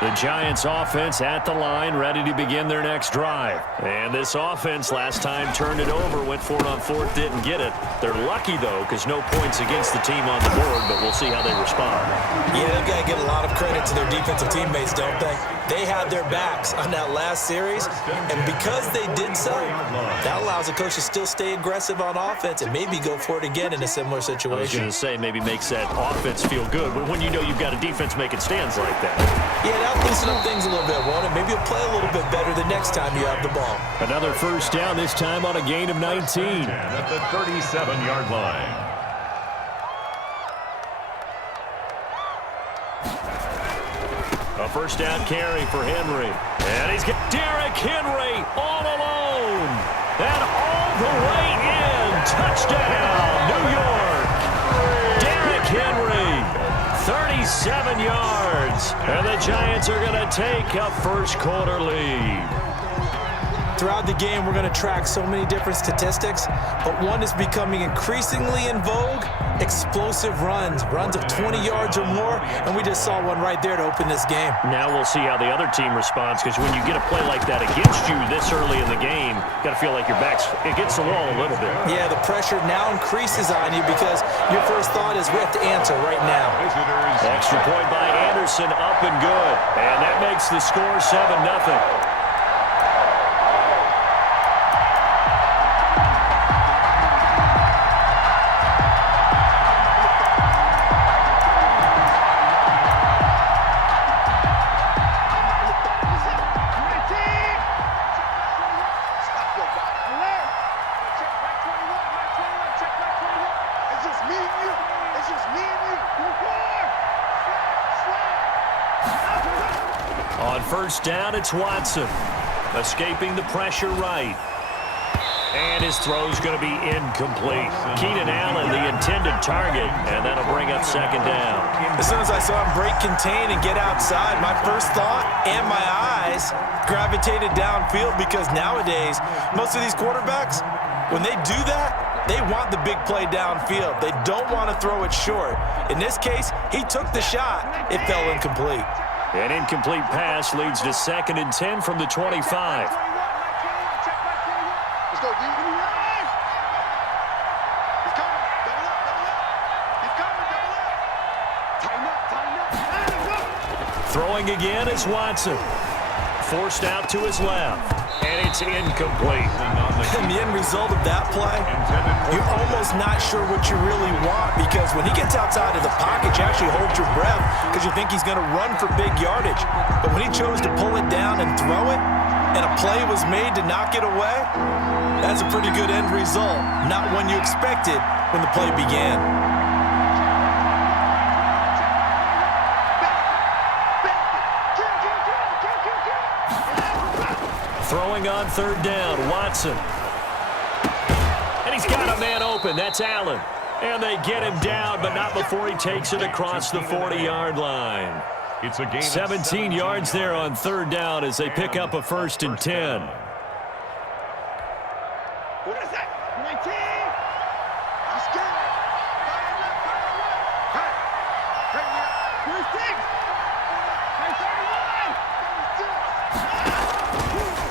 The Giants offense at the line, ready to begin their next drive. And this offense last time turned it over, went for it on fourth, didn't get it. They're lucky, though, because no points against the team on the board, but we'll see how they respond. Yeah, they've got to give a lot of credit to their defensive teammates, don't they? They had their backs on that last series, and because they did so, that allows the coach to still stay aggressive on offense and maybe go for it again in a similar situation. I was going to say maybe makes that offense feel good, but when you know you've got a defense making stands like that. Yeah, that'll loosen up things a little bit, won't it? Maybe you'll play a little bit better the next time you have the ball. Another first down, this time on a gain of 19. At the 37-yard line. A first down carry for Henry. And he's got Derrick Henry all alone. And all the way in. Touchdown, New York. Derrick Henry, 37 yards. And the Giants are going to take a first quarter lead. Throughout the game, we're going to track so many different statistics, but one is becoming increasingly in vogue: explosive runs of 20 yards or more, and we just saw one right there to open this game. Now we'll see how the other team responds, because when you get a play like that against you this early in the game, you got to feel like your back's against the wall a little bit. Yeah, the pressure now increases on you because your first thought is we have to answer right now. Extra point by Anderson, up and good, and that makes the score 7-0. On first down, it's Watson. Escaping the pressure right. And his throw's going to be incomplete. Keenan Allen, the intended target, and that'll bring up second down. As soon as I saw him break contain and get outside, my first thought and my eyes gravitated downfield, because nowadays, most of these quarterbacks, when they do that, they want the big play downfield. They don't want to throw it short. In this case, he took the shot. It fell incomplete. An incomplete pass leads to 2nd and 10 from the 25. Let's go, D. He's coming. Double up, double up. He's coming, double up. Tighten up. Throwing again is Watson. Forced out to his left. And it's incomplete. And the end result of that play, you're almost not sure what you really want, because when he gets outside of the pocket, you actually hold your breath because you think he's going to run for big yardage. But when he chose to pull it down and throw it, and a play was made to knock it away, that's a pretty good end result. Not one you expected when the play began. Throwing on third down, Watson. And he's got a man open. That's Allen. And they get him down, but not before he takes it across the 40-yard line. It's a gain 17 yards there on third down as they pick up a 1st and 10. What is that? 19. Let's go.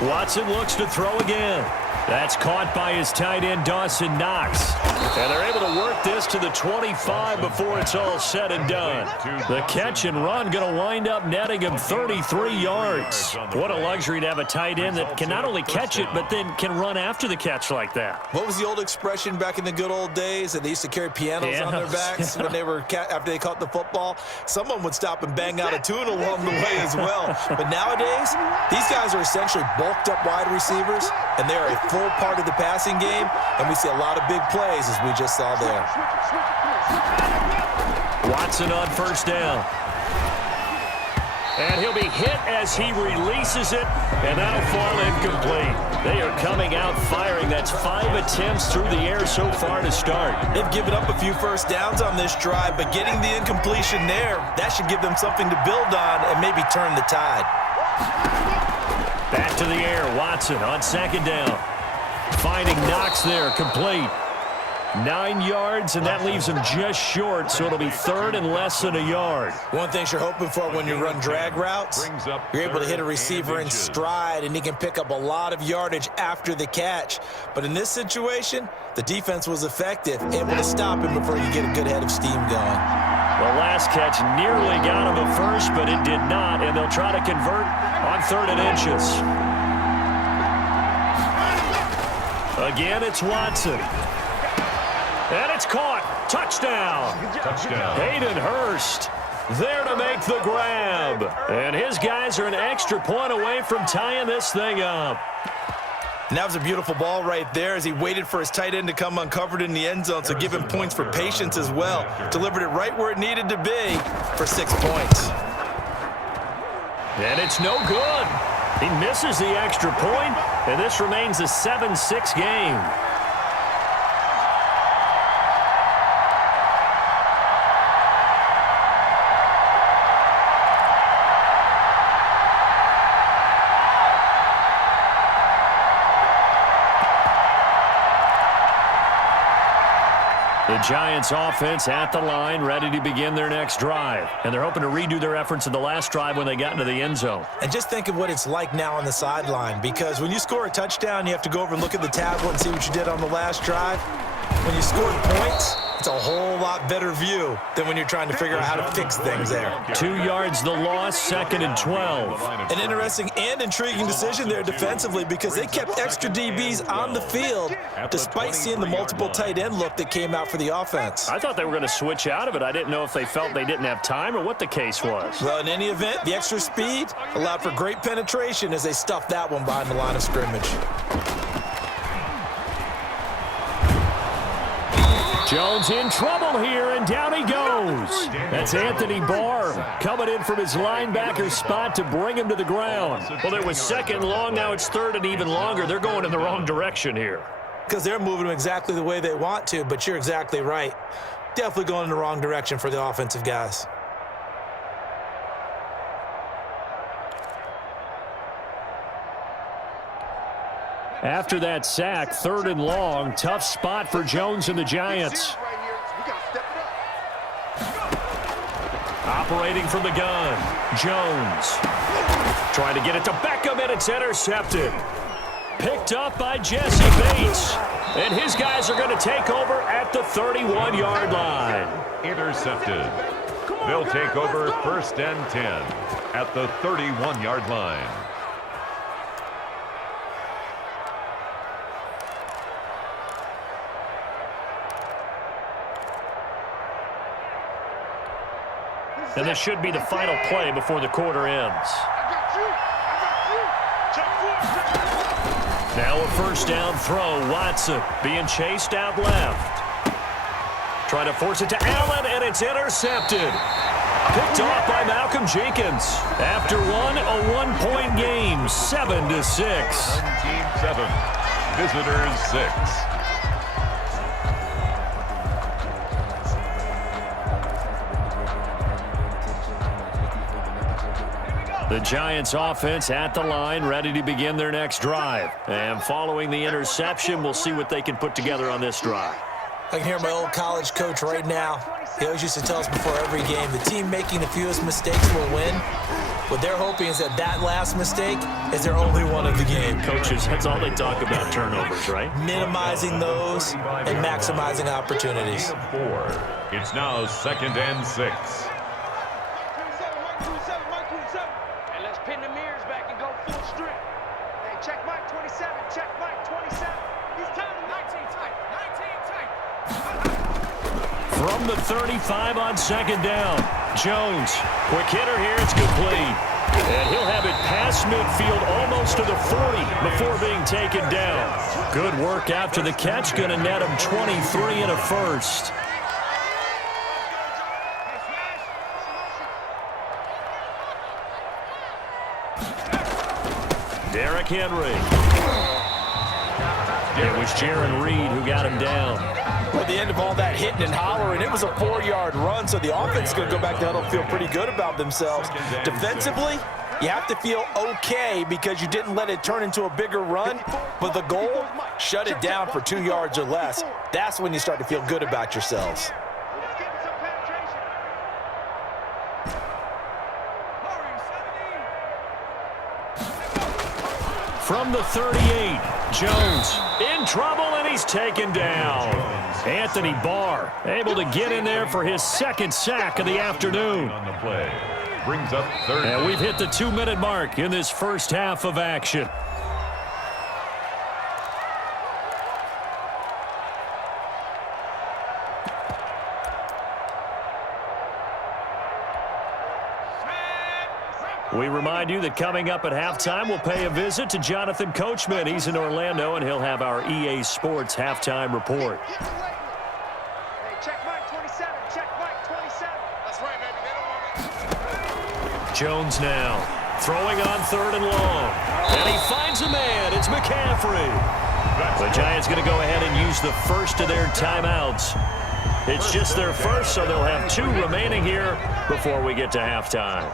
Watson looks to throw again. That's caught by his tight end, Dawson Knox. And they're able to work this to the 25 before it's all said and done. The catch and run going to wind up netting him 33 yards. What a luxury to have a tight end that can not only catch it, but then can run after the catch like that. What was the old expression back in the good old days that they used to carry pianos on their backs when they were after they caught the football? Someone would stop and bang out a tune along the way as well. But nowadays, these guys are essentially bulked up wide receivers, and they are a full part of the passing game, and we see a lot of big plays as we just saw there. Watson on first down. And he'll be hit as he releases it, and that'll fall incomplete. They are coming out firing. That's 5 attempts through the air so far to start. They've given up a few first downs on this drive, but getting the incompletion there, that should give them something to build on and maybe turn the tide. Back to the air, Watson on second down. Finding Knox there, complete. 9 yards, and that leaves him just short, so it'll be third and less than a yard. One thing you're hoping for when you run drag routes, you're able to hit a receiver in stride, and he can pick up a lot of yardage after the catch. But in this situation, the defense was effective, able to stop him before you get a good head of steam going. The last catch nearly got him at first, but it did not, and they'll try to convert on 3rd and inches. Again, it's Watson. And it's caught. Touchdown. Touchdown. Hayden Hurst there to make the grab. And his guys are an extra point away from tying this thing up. And that was a beautiful ball right there as he waited for his tight end to come uncovered in the end zone, so give him points for patience as well. Delivered it right where it needed to be for 6 points. And it's no good. He misses the extra point, and this remains a 7-6 game. The Giants offense at the line, ready to begin their next drive. And they're hoping to redo their efforts in the last drive when they got into the end zone. And just think of what it's like now on the sideline, because when you score a touchdown, you have to go over and look at the tablet and see what you did on the last drive. When you score points, it's a whole lot better view than when you're trying to figure out how to fix things there. 2 yards the loss, 2nd and 12. An interesting and intriguing decision there defensively, because they kept extra DBs on the field despite seeing the multiple tight end look that came out for the offense. I thought they were going to switch out of it. I didn't know if they felt they didn't have time or what the case was. Well, in any event, the extra speed allowed for great penetration as they stuffed that one behind the line of scrimmage. Jones in trouble here, and down he goes. That's Anthony Barr coming in from his linebacker spot to bring him to the ground. Well, it was 2nd long, now it's 3rd and even longer. They're going in the wrong direction here. Because they're moving them exactly the way they want to, but you're exactly right. Definitely going in the wrong direction for the offensive guys. After that sack, 3rd and long, tough spot for Jones and the Giants. Operating from the gun, Jones. Trying to get it to Beckham, and it's intercepted. Picked up by Jesse Bates. And his guys are going to take over at the 31-yard line. Intercepted. They'll take over 1st and 10 at the 31-yard line. And this should be the final play before the quarter ends. Now a 1st down throw. Watson being chased out left. Trying to force it to Allen, and it's intercepted. Picked off by Malcolm Jenkins. After a 1-point game, 7-6. 7. Visitors 6. The Giants offense at the line, ready to begin their next drive. And following the interception, we'll see what they can put together on this drive. I can hear my old college coach right now. He always used to tell us before every game, the team making the fewest mistakes will win. What they're hoping is that last mistake is their only one of the game. Coaches, that's all they talk about, turnovers, right? Minimizing those and maximizing opportunities. 4. It's now 2nd and 6. Pin the mirrors back and go full strip. Hey, check Mike 27. Check Mike 27. He's telling him 19 tight. 19 tight. From the 35 on 2nd down. Jones, quick hitter here. It's complete. And he'll have it past midfield almost to the 40 before being taken down. Good work after the catch. Going to net him 23 and a 1st. Derrick Henry. It was Jaron Reed who got him down. At the end of all that hitting and hollering, it was a 4-yard run, so the offense is going to go back to huddle and feel pretty good about themselves. Defensively, you have to feel okay because you didn't let it turn into a bigger run, but the goal shut it down for 2 yards or less. That's when you start to feel good about yourselves. From the 38, Jones in trouble, and he's taken down. Anthony Barr able to get in there for his second sack of the afternoon. On the play. Brings up third. And we've hit the 2-minute mark in this first half of action. We remind you that coming up at halftime, we'll pay a visit to Jonathan Coachman. He's in Orlando, and he'll have our EA Sports halftime report. Hey, check Mike 27. Check Mike 27. That's right, baby. They don't want it. Jones now throwing on 3rd and long. And he finds a man. It's McCaffrey. The Giants going to go ahead and use the first of their timeouts. It's just their first, so they'll have 2 remaining here before we get to halftime.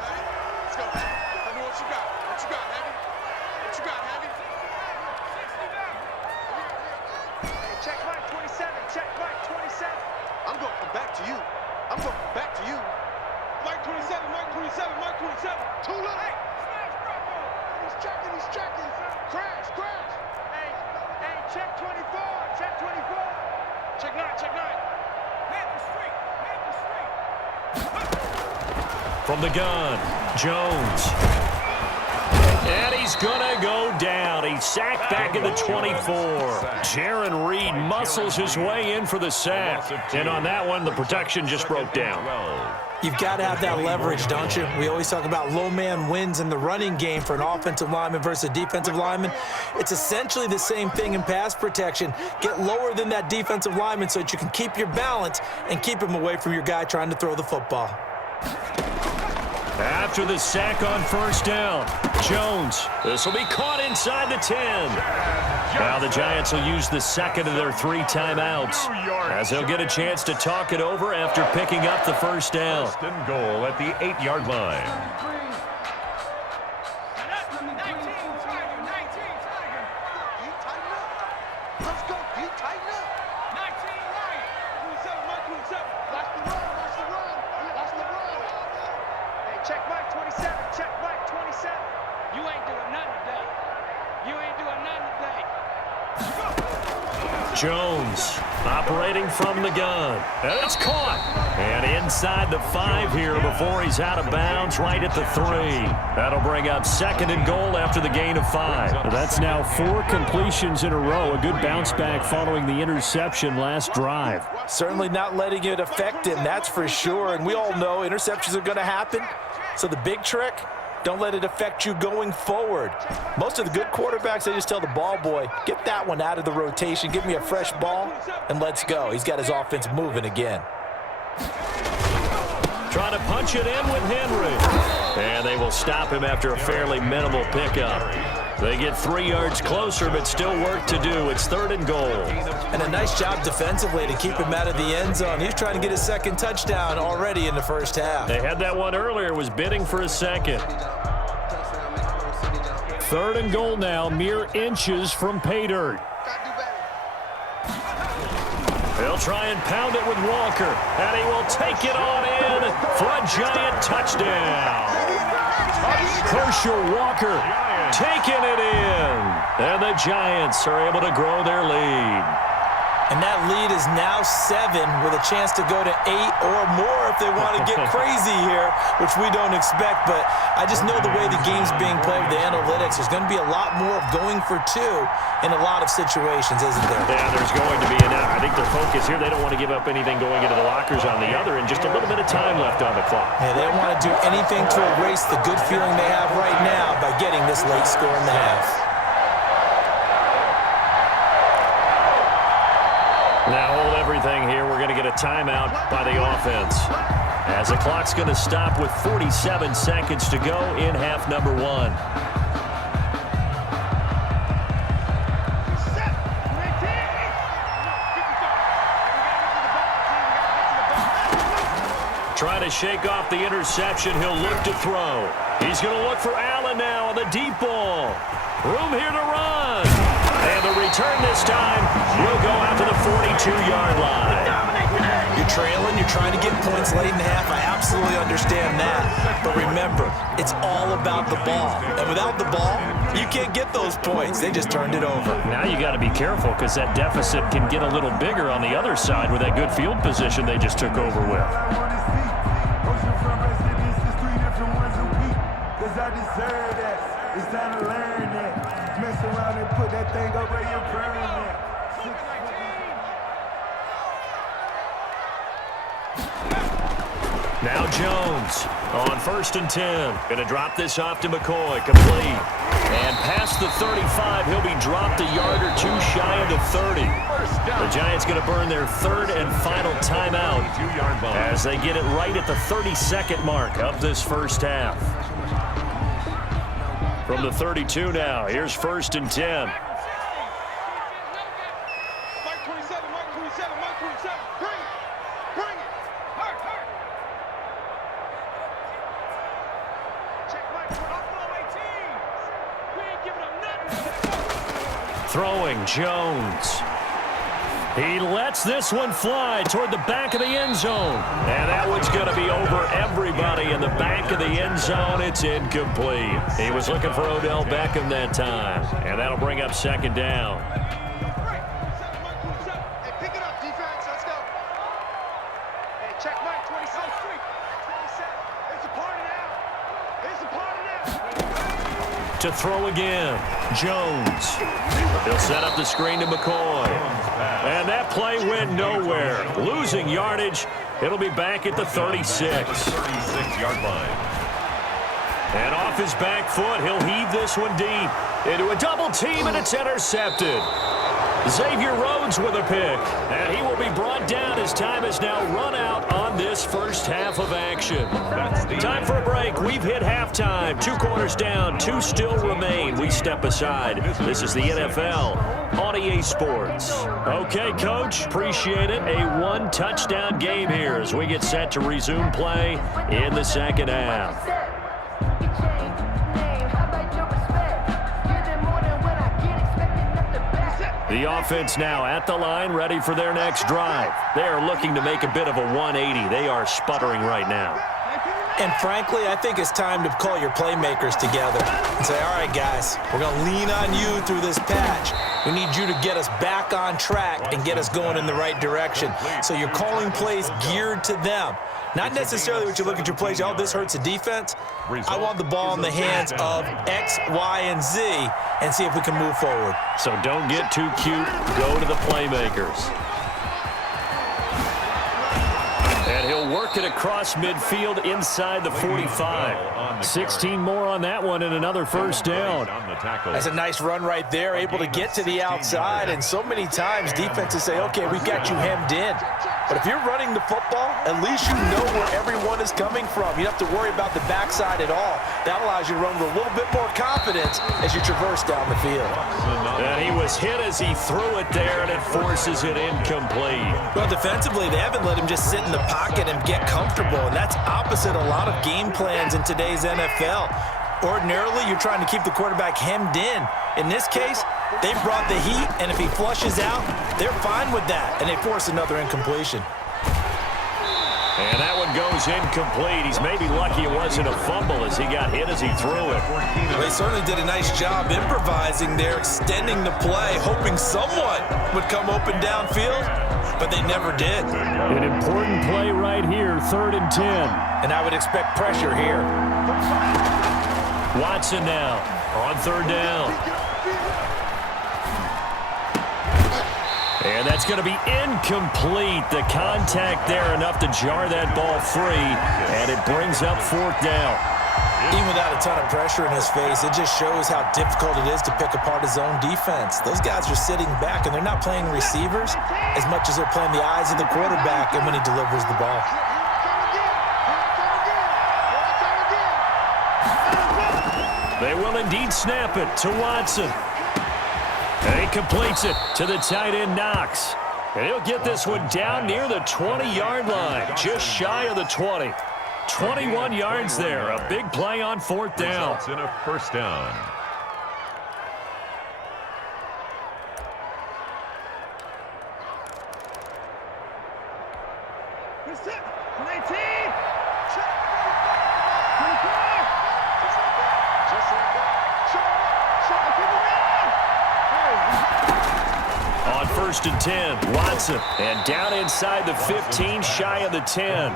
From the gun, Jones. And he's going to go down. He's sacked back at the 24. Jaron Reed muscles his way in for the sack. And on that one, the protection just broke down. You've got to have that leverage, don't you? We always talk about low man wins in the running game for an offensive lineman versus a defensive lineman. It's essentially the same thing in pass protection. Get lower than that defensive lineman so that you can keep your balance and keep him away from your guy trying to throw the football. After the sack on 1st down, Jones. This will be caught inside the 10. Now the Giants will use the second of their 3 timeouts as they'll get a chance to talk it over after picking up the 1st down. 1st and goal at the 8-yard line. Let's go, Pete. Tighten up. 19 right. 27, Mike 27. Watch the run. Watch the run. Watch the run. Hey, check Mike 27. Check Mike 27. You ain't doing nothing today. You ain't doing nothing today. Jones operating from the gun. And it's caught. And inside the 5 here before he's out of bounds right at the 3. That'll bring up 2nd and goal after the gain of 5. That's now 4 completions in a row. A good bounce back following the interception last drive. Certainly not letting it affect him, that's for sure. And we all know interceptions are going to happen. So the big trick, don't let it affect you going forward. Most of the good quarterbacks, they just tell the ball boy, get that one out of the rotation, give me a fresh ball, and let's go. He's got his offense moving again. Trying to punch it in with Henry. And they will stop him after a fairly minimal pickup. They get 3 yards closer, but still work to do. It's 3rd and goal. And a nice job defensively to keep him out of the end zone. He's trying to get his 2nd touchdown already in the 1st half. They had that one earlier, was bidding for a 2nd. 3rd and goal now, mere inches from pay dirt. They'll try and pound it with Walker, and he will take it on in for a Giant touchdown. Herschel Walker taking it in, and the Giants are able to grow their lead. And that lead is now 7 with a chance to go to 8 or more if they want to get crazy here, which we don't expect. But I just know the way the game's being played with the analytics, there's going to be a lot more of going for 2 in a lot of situations, isn't there? Yeah, there's going to be. And I think their focus here, they don't want to give up anything going into the lockers on the other, and just a little bit of time left on the clock. Yeah, they don't want to do anything to erase the good feeling they have right now by getting this late score in the half. Now hold everything here. We're going to get a timeout by the offense, as the clock's going to stop with 47 seconds to go in half number 1. Trying to shake off the interception. He'll look to throw. He's going to look for Allen now on the deep ball. Room here to run. And the return this time will go out to the 42-yard line. You're trailing, you're trying to get points late in half. I absolutely understand that. But remember, it's all about the ball. And without the ball, you can't get those points. They just turned it over. Now you got to be careful because that deficit can get a little bigger on the other side with that good field position they just took over with. It's time to learn that. Mess around and put that thing up where you're burning it. Now Jones on 1st and 10. Going to drop this off to McCoy. Complete. And past the 35, he'll be dropped a yard or two shy of the 30. The Giants going to burn their third and final timeout as they get it right at the 32nd mark of this first half. From the 32 now, here's 1st and 10. Mike 27, Mike 27, Mike 27. Bring it. Bring it. Hurt, hurt. Check Mike. Buffalo 18. We ain't giving them nothing. Throwing Jones. He lets this one fly toward the back of the end zone. And that one's going to be over everybody in the back of the end zone. It's incomplete. He was looking for Odell Beckham that time. And that'll bring up 2nd down. Hey, pick it up, defense. Let's go. Hey, check Mike 27. 27. It's a party now. It's a party now. To throw again, Jones. He'll set up the screen to McCoy. And that play went nowhere. Losing yardage. It'll be back at the 36. 36-yard line. And off his back foot, he'll heave this one deep into a double team, and it's intercepted. Xavier Rhodes with a pick, and he will be brought down as time has now run out on this first half of action. Time for a break. We've hit halftime. 2 quarters down, 2 still remain. We step aside. This is the NFL on EA Sports. Okay, Coach, appreciate it. A 1-touchdown game here as we get set to resume play in the second half. The offense now at the line, ready for their next drive. They are looking to make a bit of a 180. They are sputtering right now. And frankly, I think it's time to call your playmakers together and say, all right, guys, we're going to lean on you through this patch. We need you to get us back on track and get us going in the right direction. So you're calling plays geared to them. Not necessarily what you look at your plays, oh, this hurts the defense. I want the ball in the hands of X, Y, and Z and see if we can move forward. So don't get too cute. Go to the playmakers. And he'll work it across midfield inside the 45. 16 more on that one and another first down. That's a nice run right there, able to get to the outside. And so many times defenses say, okay, we've got you hemmed in. But if you're running the football, at least you know where everyone is coming from. You don't have to worry about the backside at all. That allows you to run with a little bit more confidence as you traverse down the field. And he was hit as he threw it there, and it forces it incomplete. Well, defensively, they haven't let him just sit in the pocket and get comfortable, and that's opposite a lot of game plans in today's NFL. Ordinarily, you're trying to keep the quarterback hemmed in. In this case, they brought the heat, and if he flushes out, they're fine with that, and they force another incompletion. And that one goes incomplete. He's maybe lucky it wasn't a fumble as he got hit as he threw it. Well, they certainly did a nice job improvising there, extending the play, hoping someone would come open downfield, but they never did. An important play right here, 3rd and 10. And I would expect pressure here. Watson now on 3rd down. And that's going to be incomplete. The contact there enough to jar that ball free, and it brings up 4th down. Even without a ton of pressure in his face, it just shows how difficult it is to pick apart his own defense. Those guys are sitting back, and they're not playing receivers as much as they're playing the eyes of the quarterback and when he delivers the ball. They will indeed snap it to Watson. And he completes it to the tight end, Knox. And he'll get this one down near the 20-yard line, just shy of the 20. 21 yards there. A big play on 4th down. Results in a first down. 1st and 10. Watson, and down inside the 15, shy of the 10.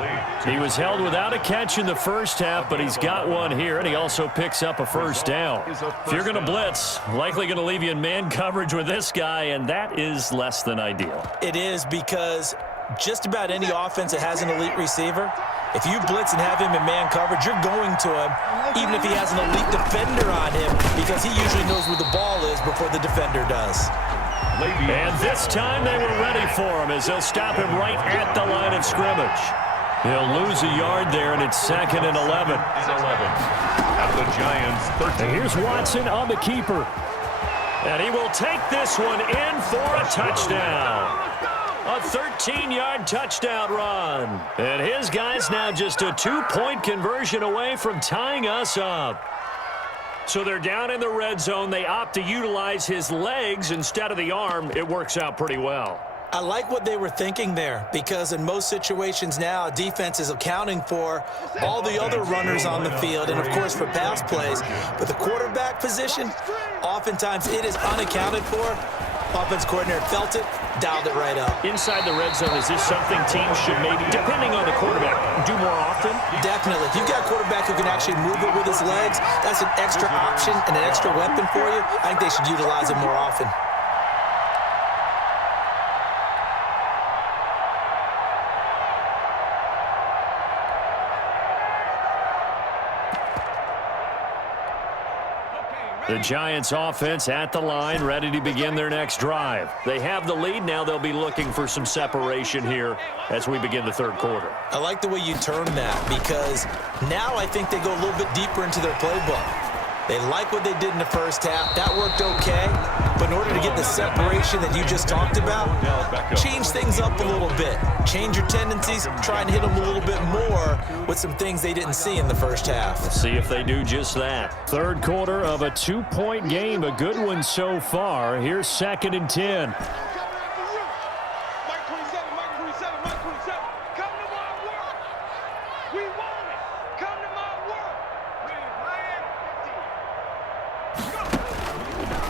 He was held without a catch in the first half, but he's got one here, and he also picks up a first down. If you're going to blitz, likely going to leave you in man coverage with this guy, and that is less than ideal. It is, because just about any offense that has an elite receiver, if you blitz and have him in man coverage, you're going to him, even if he has an elite defender on him, because he usually knows where the ball is before the defender does. And this time they were ready for him as they'll stop him right at the line of scrimmage. He'll lose a yard there, and it's 2nd and 11. At the Giants' 13. And here's Watson on the keeper. And he will take this one in for a touchdown. A 13-yard touchdown run. And his guy's now just a 2-point conversion away from tying us up. So they're down in the red zone. They opt to utilize his legs instead of the arm. It works out pretty well. I like what they were thinking there, because in most situations now, defense is accounting for all the other runners on the field and, of course, for pass plays. But the quarterback position, oftentimes it is unaccounted for. Offense coordinator felt it, dialed it right up. Inside the red zone, is this something teams should maybe, depending on the quarterback, do more often? Definitely. If you've got a quarterback who can actually move it with his legs, that's an extra option and an extra weapon for you. I think they should utilize it more often. The Giants offense at the line, ready to begin their next drive. They have the lead. Now they'll be looking for some separation here as we begin the third quarter. I like the way you term that, because now I think they go a little bit deeper into their playbook. They like what they did in the first half. That worked okay. But in order to get the separation that you just talked about, change things up a little bit. Change your tendencies. Try and hit them a little bit more with some things they didn't see in the first half. We'll see if they do just that. Third quarter of a 2-point game. A good one so far. Here's 2nd and 10.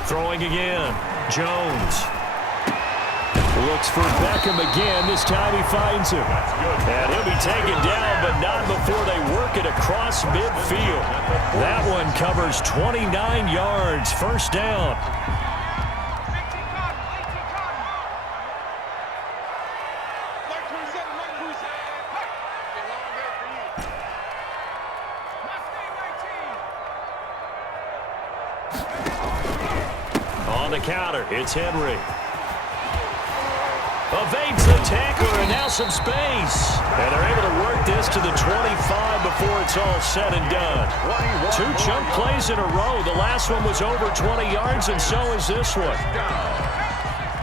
Throwing again. Jones. Looks for Beckham again. This time he finds him. And he'll be taken down, but not before they work it across midfield. That one covers 29 yards. First down. On the counter, it's Henry. Evades the tackler, and now some space. And they're able to work this to the 25 before it's all said and done. 2 chunk plays in a row. The last one was over 20 yards, and so is this one.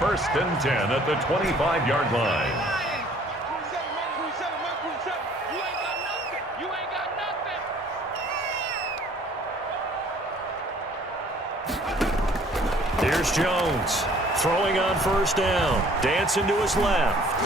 1st and 10 at the 25-yard line. Here's Jones, throwing on first down, dancing to his left.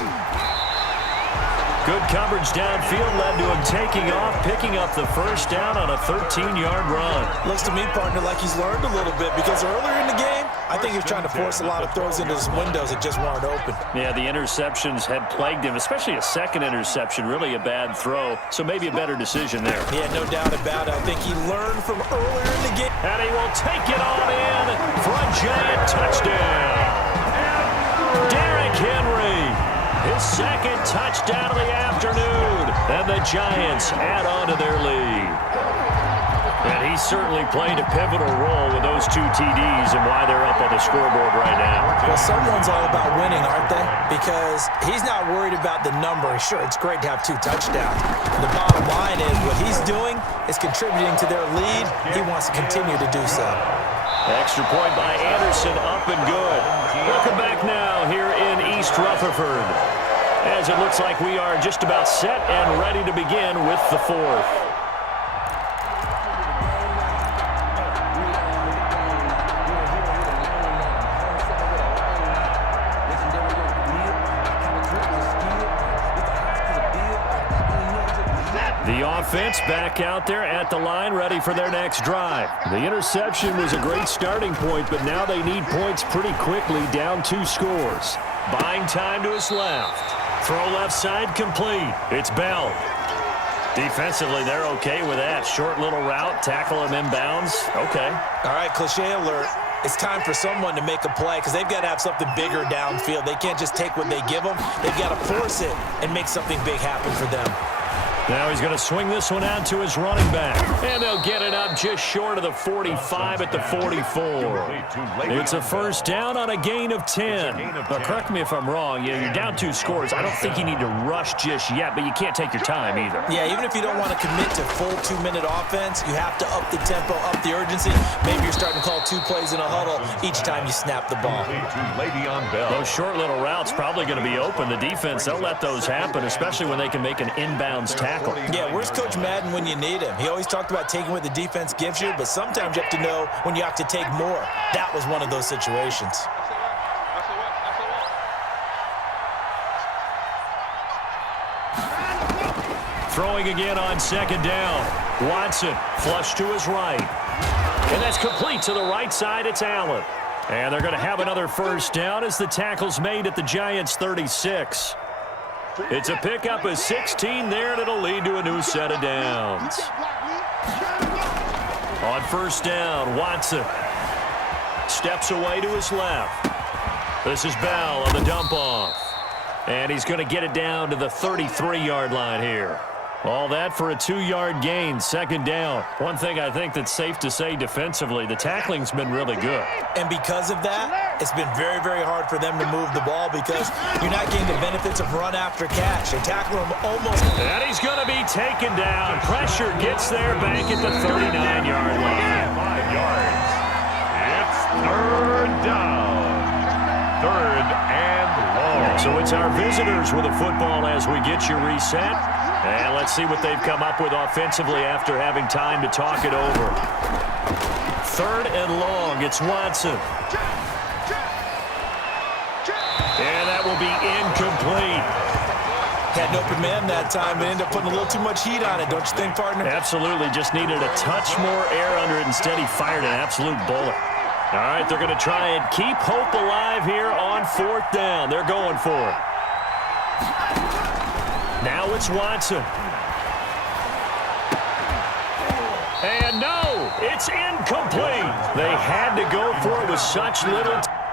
Good coverage downfield led to him taking off, picking up the first down on a 13-yard run. Looks to me, partner, like he's learned a little bit, because earlier in the game, I think he was trying to force a lot of throws into his windows that just weren't open. Yeah, the interceptions had plagued him, especially a second interception, really a bad throw. So maybe a better decision there. Yeah, no doubt about it. I think he learned from earlier in the game. And he will take it on in for a giant touchdown. Derrick Henry, his 2nd touchdown of the afternoon. And the Giants add on to their lead. And he certainly played a pivotal role with those 2 TDs and why they're up on the scoreboard right now. Well, someone's all about winning, aren't they? Because he's not worried about the number. Sure, it's great to have 2 touchdowns. The bottom line is what he's doing is contributing to their lead. He wants to continue to do so. Extra point by Anderson, up and good. Welcome back now here in East Rutherford, as it looks like we are just about set and ready to begin with the 4th. The defense back out there at the line, ready for their next drive. The interception was a great starting point, but now they need points pretty quickly, down 2 scores. Buying time to his left. Throw left side complete. It's Bell. Defensively, they're okay with that. Short little route, tackle him inbounds. Okay. All right, cliche alert. It's time for someone to make a play because they've got to have something bigger downfield. They can't just take what they give them. They've got to force it and make something big happen for them. Now he's going to swing this one out to his running back. And they'll get it up just short of the 45 at the 44. It's a first down on a gain of 10. Now, correct me if I'm wrong. You're down 2 scores. I don't think you need to rush just yet, but you can't take your time either. Yeah, even if you don't want to commit to full 2-minute offense, you have to up the tempo, up the urgency. Maybe you're starting to call 2 plays in a huddle each time you snap the ball. Those short little routes probably going to be open. The defense, they'll let those happen, especially when they can make an inbounds tackle. Yeah, where's Coach Madden when you need him? He always talked about taking what the defense gives you, but sometimes you have to know when you have to take more. That was one of those situations. Throwing again on second down. Watson, flush to his right. And that's complete to the right side. It's Allen. And they're going to have another first down as the tackle's made at the Giants' 36. It's a pickup of 16 there, and it'll lead to a new set of downs. On first down, Watson steps away to his left. This is Bell on the dump-off. And he's going to get it down to the 33-yard line here. All that for a 2-yard gain, second down. One thing I think that's safe to say defensively, the tackling's been really good. And because of that, it's been very, very hard for them to move the ball because you're not getting the benefits of run after catch. They tackle him almost. And he's going to be taken down. Pressure gets there back at the 39-yard line. 5 yards. It's third down. Third and long. So it's our visitors with a football as we get you reset. And let's see what they've come up with offensively after having time to talk it over. Third and long. It's Watson. And that will be incomplete. Had an open man that time, but ended up putting a little too much heat on it, don't you think, partner? Absolutely. Just needed a touch more air under it. Instead, he fired an absolute bullet. All right, they're going to try and keep hope alive here on fourth down. They're going for it. Now it's Watson. And no, it's incomplete. They had to go for it with such little time.